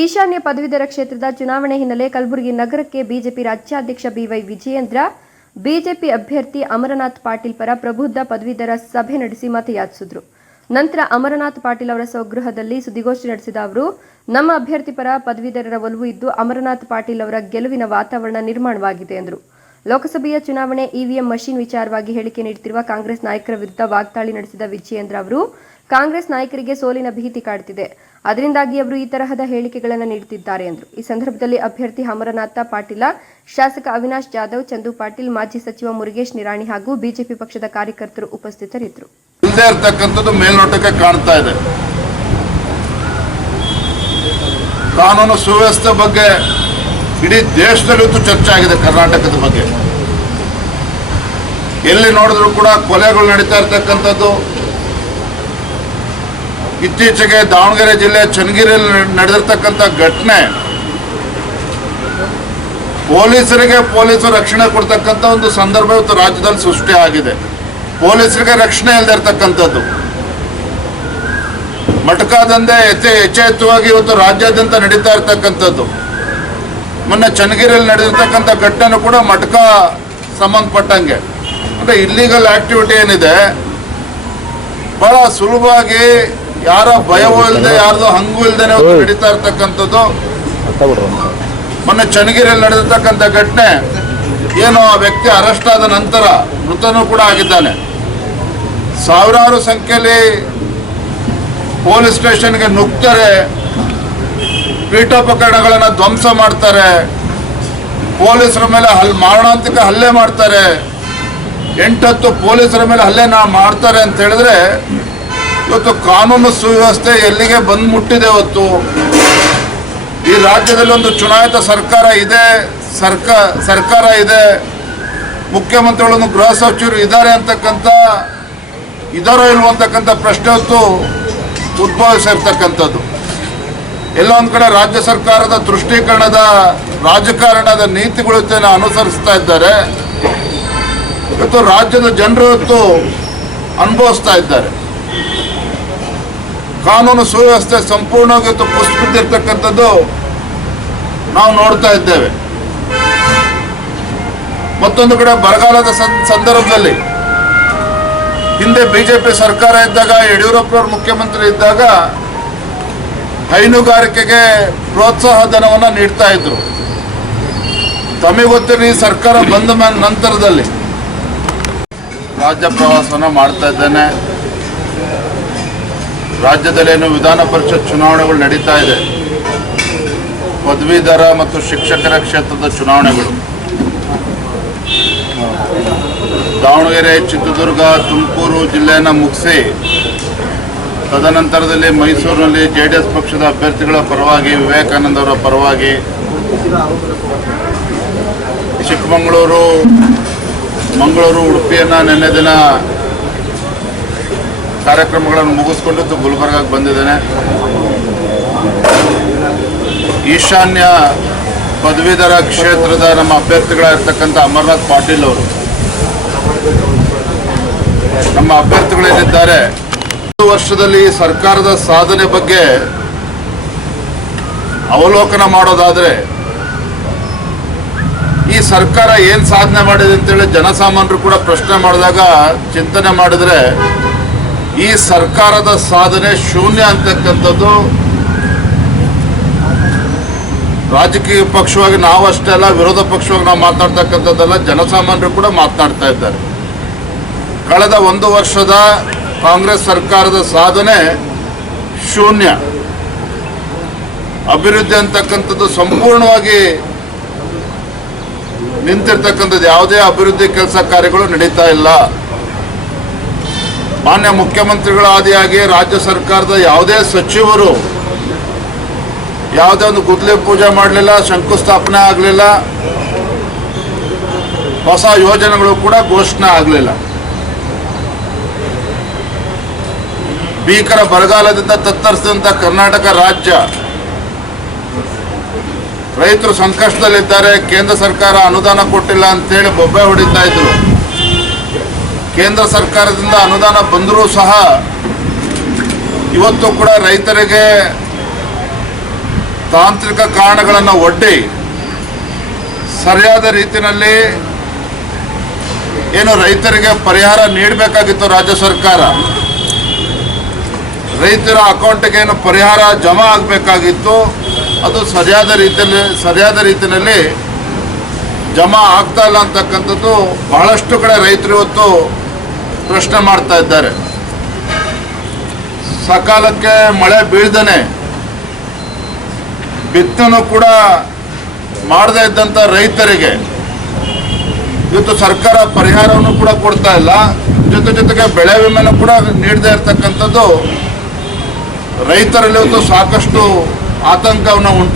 ಈಶಾನ್ಯ ಪದವೀಧರ ಕ್ಷೇತ್ರದ ಚುನಾವಣೆ ಹಿನ್ನೆಲೆ ಕಲಬುರಗಿ ನಗರಕ್ಕೆ ಬಿಜೆಪಿ ರಾಜ್ಯಾಧ್ಯಕ್ಷ ಬಿವೈ ವಿಜಯೇಂದ್ರ, ಬಿಜೆಪಿ ಅಭ್ಯರ್ಥಿ ಅಮರನಾಥ್ ಪಾಟೀಲ್ ಪರ ಪ್ರಬುದ್ಧ ಪದವೀಧರ ಸಭೆ ನಡೆಸಿ ಮತಯಾಚಿಸಿದ್ರು. ನಂತರ ಅಮರನಾಥ್ ಪಾಟೀಲ್ ಅವರ ಸ್ವಗೃಹದಲ್ಲಿ ಸುದ್ದಿಗೋಷ್ಠಿ ನಡೆಸಿದ ಅವರು, ನಮ್ಮ ಅಭ್ಯರ್ಥಿ ಪರ ಪದವೀಧರರ ಒಲವು ಇದ್ದು ಅಮರನಾಥ್ ಪಾಟೀಲ್ ಅವರ ಗೆಲುವಿನ ವಾತಾವರಣ ನಿರ್ಮಾಣವಾಗಿದೆ ಎಂದರು. ಲೋಕಸಭೆಯ ಚುನಾವಣೆ ಇವಿಎಂ ಮಷಿನ್ ವಿಚಾರವಾಗಿ ಹೇಳಿಕೆ ನೀಡುತ್ತಿರುವ ಕಾಂಗ್ರೆಸ್ ನಾಯಕರ ವಿರುದ್ಧ ವಾಗ್ದಾಳಿ ನಡೆಸಿದ ವಿಜಯೇಂದ್ರ ಅವರು ಕಾಂಗ್ರೆಸ್ ನಾಯಕರಿಗೆ ಸೋಲಿನ ಭೀತಿ ಕಾಡ್ತಿದೆ. ಅದರಿಂದಾಗಿ ಅವರು ಈ ತರಹದ ಹೇಳಿಕೆಗಳನ್ನು ನೀಡುತ್ತಿದ್ದಾರೆ ಎಂದರು. ಈ ಸಂದರ್ಭದಲ್ಲಿ ಅಭ್ಯರ್ಥಿ ಅಮರನಾಥ ಪಾಟೀಲ, ಶಾಸಕ ಅವಿನಾಶ್ ಜಾಧವ್, ಚಂದು ಪಾಟೀಲ್, ಮಾಜಿ ಸಚಿವ ಮುರುಗೇಶ್ ನಿರಾಣಿ ಹಾಗೂ ಬಿಜೆಪಿ ಪಕ್ಷದ ಕಾರ್ಯಕರ್ತರು ಉಪಸ್ಥಿತರಿದ್ದರು. ಮೇಲ್ನೋಟಕ್ಕೆ ಕಾಣ್ತಾ ಇದೆ. ಕಾನೂನು ಸುವ್ಯವಸ್ಥೆ ಬಗ್ಗೆ ಇಡೀ ದೇಶದಲ್ಲಿತ್ತು ಚರ್ಚೆ ಆಗಿದೆ ಕರ್ನಾಟಕದ ಬಗ್ಗೆ. ಎಲ್ಲಿ ನೋಡಿದ್ರು ಕೂಡ ಕೊಲೆಗಳು ನಡೀತಾ ಇರ್ತಕ್ಕಂಥದ್ದು ಇತ್ತೀಚೆಗೆ ದಾವಣಗೆರೆ ಜಿಲ್ಲೆ ಚನ್ನಗಿರಿಯಲ್ಲಿ ನಡೆದಿರ್ತಕ್ಕಂಥ ಘಟನೆ, ಪೊಲೀಸರಿಗೆ ಪೊಲೀಸರು ರಕ್ಷಣೆ ಕೊಡ್ತಕ್ಕಂಥ ಒಂದು ಸಂದರ್ಭ ಇವತ್ತು ರಾಜ್ಯದಲ್ಲಿ ಸೃಷ್ಟಿ ಆಗಿದೆ. ಪೊಲೀಸರಿಗೆ ರಕ್ಷಣೆ ಇಲ್ಲದೆ ಇರ್ತಕ್ಕಂಥದ್ದು. ಮಟಕಾದಂದೆ ಯಥೆ ಯಥೇಚ್ಛವಾಗಿ ಇವತ್ತು ರಾಜ್ಯಾದ್ಯಂತ ನಡೀತಾ ಇರ್ತಕ್ಕಂಥದ್ದು. ಮೊನ್ನೆ ಚನ್ನಗಿರಿಯಲ್ಲಿ ನಡೆದಿರ್ತಕ್ಕಂಥ ಘಟನೆ ಕೂಡ ಮಟಕ ಸಂಬಂಧಪಟ್ಟಂಗೆ. ಅಂದರೆ ಇಲ್ಲಿಗಲ್ ಆಕ್ಟಿವಿಟಿ ಏನಿದೆ, ಬಹಳ ಸುಲಭವಾಗಿ ಯಾರ ಭಯವೂ ಇಲ್ಲದೆ ಯಾರ್ದು ಹಂಗೂ ಇಲ್ಲದೆ ನಡೀತಾ ಇರ್ತಕ್ಕಂಥದ್ದು. ಮೊನ್ನೆ ಚನ್ನಗಿರಿಯಲ್ಲಿ ನಡೆದಿರ್ತಕ್ಕಂಥ ಘಟನೆ, ಏನು ಆ ವ್ಯಕ್ತಿ ಅರೆಸ್ಟ್ ಆದ ನಂತರ ಮೃತನೂ ಕೂಡ ಆಗಿದ್ದಾನೆ. ಸಾವಿರಾರು ಸಂಖ್ಯೆಯಲ್ಲಿ ಪೊಲೀಸ್ ಸ್ಟೇಷನ್ಗೆ ನುಗ್ತಾರೆ, ಪೀಠೋಪಕರಣಗಳನ್ನು ಧ್ವಂಸ ಮಾಡ್ತಾರೆ, ಪೊಲೀಸರ ಮೇಲೆ ಹಲ್, ಮಾರಣಾಂತಿಕ ಹಲ್ಲೆ ಮಾಡ್ತಾರೆ. ಎಂಟತ್ತು ಪೊಲೀಸರ ಮೇಲೆ ಹಲ್ಲೆ ನಾ ಮಾಡ್ತಾರೆ ಅಂತ ಹೇಳಿದ್ರೆ ಇವತ್ತು ಕಾನೂನು ಸುವ್ಯವಸ್ಥೆ ಎಲ್ಲಿಗೆ ಬಂದು ಮುಟ್ಟಿದೆ ಇವತ್ತು ಈ ರಾಜ್ಯದಲ್ಲಿ ಒಂದು ಚುನಾಯಿತ ಸರ್ಕಾರ ಇದೆ, ಸರ್ಕ, ಸರ್ಕಾರ ಇದೆ. ಮುಖ್ಯಮಂತ್ರಿಗಳನ್ನು ಗೃಹ ಸಚಿವರು ಇದ್ದಾರೆ ಅಂತಕ್ಕಂಥ, ಇದಾರೋ ಇಲ್ವೋ ಅಂತಕ್ಕಂಥ ಪ್ರಶ್ನೆ ಹೊತ್ತು ಉದ್ಭವಿಸಿರ್ತಕ್ಕಂಥದ್ದು. ಎಲ್ಲೋ ಒಂದು ಕಡೆ ರಾಜ್ಯ ಸರ್ಕಾರದ ದೃಷ್ಟೀಕರಣದ ರಾಜಕಾರಣದ ನೀತಿಗಳು ಅನುಸರಿಸ್ತಾ ಇದ್ದಾರೆ. ಇವತ್ತು ರಾಜ್ಯದ ಜನರು ಇವತ್ತು ಅನುಭವಿಸ್ತಾ ಇದ್ದಾರೆ. ಕಾನೂನು ಸುವ್ಯವಸ್ಥೆ ಸಂಪೂರ್ಣವಾಗಿ ಇವತ್ತು ಕುಸಿಬಿದ್ದಿರ್ತಕ್ಕಂಥದ್ದು ನಾವು ನೋಡ್ತಾ ಇದ್ದೇವೆ. ಮತ್ತೊಂದು ಕಡೆ ಬರಗಾಲದ ಸಂದರ್ಭದಲ್ಲಿ ಹಿಂದೆ ಬಿಜೆಪಿ ಸರ್ಕಾರ ಇದ್ದಾಗ, ಯಡಿಯೂರಪ್ಪನವರು ಮುಖ್ಯಮಂತ್ರಿ ಇದ್ದಾಗ ಹೈನುಗಾರಿಕೆಗೆ ಪ್ರೋತ್ಸಾಹ ಧನವನ್ನು ನೀಡ್ತಾ ಇದ್ರು. ತಮಗೆ ಗೊತ್ತಿರೋ ಈ ಸರ್ಕಾರ ಬಂದ ಮೇಲೆ ನಂತರದಲ್ಲಿ. ರಾಜ್ಯ ಪ್ರವಾಸವನ್ನು ಮಾಡ್ತಾ ಇದ್ದೇನೆ. ರಾಜ್ಯದಲ್ಲೇನು ವಿಧಾನ ಪರಿಷತ್ ಚುನಾವಣೆಗಳು ನಡೀತಾ ಇದೆ, ಪದವೀಧರ ಮತ್ತು ಶಿಕ್ಷಕರ ಕ್ಷೇತ್ರದ ಚುನಾವಣೆಗಳು. ದಾವಣಗೆರೆ, ಚಿತ್ರದುರ್ಗ, ತುಮಕೂರು ಜಿಲ್ಲೆಯನ್ನು ಮುಗಿಸಿ, ತದನಂತರದಲ್ಲಿ ಮೈಸೂರಿನಲ್ಲಿ ಜೆ ಡಿ ಎಸ್ ಪಕ್ಷದ ಅಭ್ಯರ್ಥಿಗಳ ಪರವಾಗಿ ವಿವೇಕಾನಂದ ಅವರ ಪರವಾಗಿ, ಚಿಕ್ಕಮಗಳೂರು, ಮಂಗಳೂರು, ಉಡುಪಿಯನ್ನು ನಿನ್ನೆ ದಿನ ಕಾರ್ಯಕ್ರಮಗಳನ್ನು ಮುಗಿಸ್ಕೊಂಡು ಗುಲ್ಬರ್ಗಾಗೆ ಬಂದಿದ್ದೇನೆ. ಈಶಾನ್ಯ ಪದವೀಧರ ಕ್ಷೇತ್ರದ ನಮ್ಮ ಅಭ್ಯರ್ಥಿಗಳಾಗಿರ್ತಕ್ಕಂಥ ಅಮರ್ನಾಥ್ ಪಾಟೀಲ್ ಅವರು. ನಮ್ಮ ಅಭ್ಯರ್ಥಿಗಳೇನಿದ್ದಾರೆ? ಒಂದು ವರ್ಷದಲ್ಲಿ ಸರ್ಕಾರದ ಸಾಧನೆ ಬಗ್ಗೆ ಅವಲೋಕನ ಮಾಡೋದಾದ್ರೆ ಈ ಸರ್ಕಾರ ಏನು ಸಾಧನೆ ಮಾಡಿದೆ ಅಂತೇಳಿ ಜನಸಾಮಾನ್ಯರು ಕೂಡ ಪ್ರಶ್ನೆ ಮಾಡಿದಾಗ ಚಿಂತನೆ ಮಾಡಿದ್ರೆ ಈ ಸರ್ಕಾರದ ಸಾಧನೆ ಶೂನ್ಯ ಅಂತಕ್ಕಂಥದ್ದು. ರಾಜಕೀಯ ಪಕ್ಷವಾಗಿ ನಾವು ಅಲ್ಲ, ವಿರೋಧ ಪಕ್ಷವಾಗಿ ನಾವು ಮಾತಾಡ್ತಕ್ಕಂಥದ್ದೆಲ್ಲ, ಜನಸಾಮಾನ್ಯರು ಕೂಡ ಮಾತನಾಡ್ತಾ ಇದ್ದಾರೆ. ಕಳೆದ ಒಂದು ವರ್ಷದ ಕಾಂಗ್ರೆಸ್ ಸರ್ಕಾರದ ಸಾಧನೆ ಶೂನ್ಯ. ಅಭಿವೃದ್ಧಿ ಅಂತಕ್ಕಂಥದ್ದು ಸಂಪೂರ್ಣವಾಗಿ ನಿಂತಿರ್ತಕ್ಕಂಥದ್ದು, ಯಾವುದೇ ಅಭಿವೃದ್ಧಿ ಕೆಲಸ ಕಾರ್ಯಗಳು ನಡೀತಾ ಇಲ್ಲ. ಮಾನ್ಯ ಮುಖ್ಯಮಂತ್ರಿಗಳ ಆದಿಯಾಗಿ ರಾಜ್ಯ ಸರ್ಕಾರದ ಯಾವುದೇ ಸಚಿವರು ಯಾವುದೇ ಒಂದು ಗುದ್ಲಿ ಪೂಜೆ ಮಾಡಲಿಲ್ಲ, ಶಂಕುಸ್ಥಾಪನೆ ಆಗಲಿಲ್ಲ, ಹೊಸ ಯೋಜನೆಗಳು ಕೂಡ ಘೋಷಣೆ ಆಗಲಿಲ್ಲ. ಭೀಕರ ಬರಗಾಲದಿಂದ ತತ್ತರಿಸಿದಂಥ ಕರ್ನಾಟಕ ರಾಜ್ಯ, ರೈತರು ಸಂಕಷ್ಟದಲ್ಲಿದ್ದಾರೆ, ಕೇಂದ್ರ ಸರ್ಕಾರ ಅನುದಾನ ಕೊಟ್ಟಿಲ್ಲ ಅಂತೇಳಿ ಬೊಬ್ಬೆ ಹೊಡಿತಾ ಇದ್ರು. ಕೇಂದ್ರ ಸರ್ಕಾರದಿಂದ ಅನುದಾನ ಬಂದರೂ ಸಹ ಇವತ್ತು ಕೂಡ ರೈತರಿಗೆ ತಾಂತ್ರಿಕ ಕಾರಣಗಳನ್ನು ಒಡ್ಡಿ ಸರಿಯಾದ ರೀತಿಯಲ್ಲಿ ಏನು ರೈತರಿಗೆ ಪರಿಹಾರ ನೀಡಬೇಕಾಗಿತ್ತು ರಾಜ್ಯ ಸರ್ಕಾರ. ರೈತರ ಅಕೌಂಟ್ಗೆ ಏನು ಪರಿಹಾರ ಜಮಾ ಆಗಬೇಕಾಗಿತ್ತು. ಅದು ಸರಿಯಾದ ರೀತಿಯಲ್ಲಿ ಸರಿಯಾದ ರೀತಿಯಲ್ಲಿ ಜಮಾ ಆಗ್ತಾ ಇಲ್ಲ ಅಂತಕ್ಕಂಥದ್ದು ಬಹಳಷ್ಟು ಕಡೆ ರೈತರು ಇವತ್ತು ಪ್ರಶ್ನೆ ಮಾಡ್ತಾ ಇದ್ದಾರೆ. ಸಕಾಲಕ್ಕೆ ಮಳೆ ಬೀಳ್ದನೆ ಬಿತ್ತನು ಕೂಡ ಮಾಡದೇ ಇದ್ದಂಥ ರೈತರಿಗೆ ಇವತ್ತು ಸರ್ಕಾರ ಪರಿಹಾರವನ್ನು ಕೂಡ ಕೊಡ್ತಾ ಇಲ್ಲ. ಜೊತೆ ಜೊತೆಗೆ ಬೆಳೆ ವಿಮೆನೂ ಕೂಡ ನೀಡದೇ ಇರತಕ್ಕಂಥದ್ದು ರೈತರಲ್ಲಿ ಇವತ್ತು ಸಾಕಷ್ಟು ಆತಂಕವನ್ನು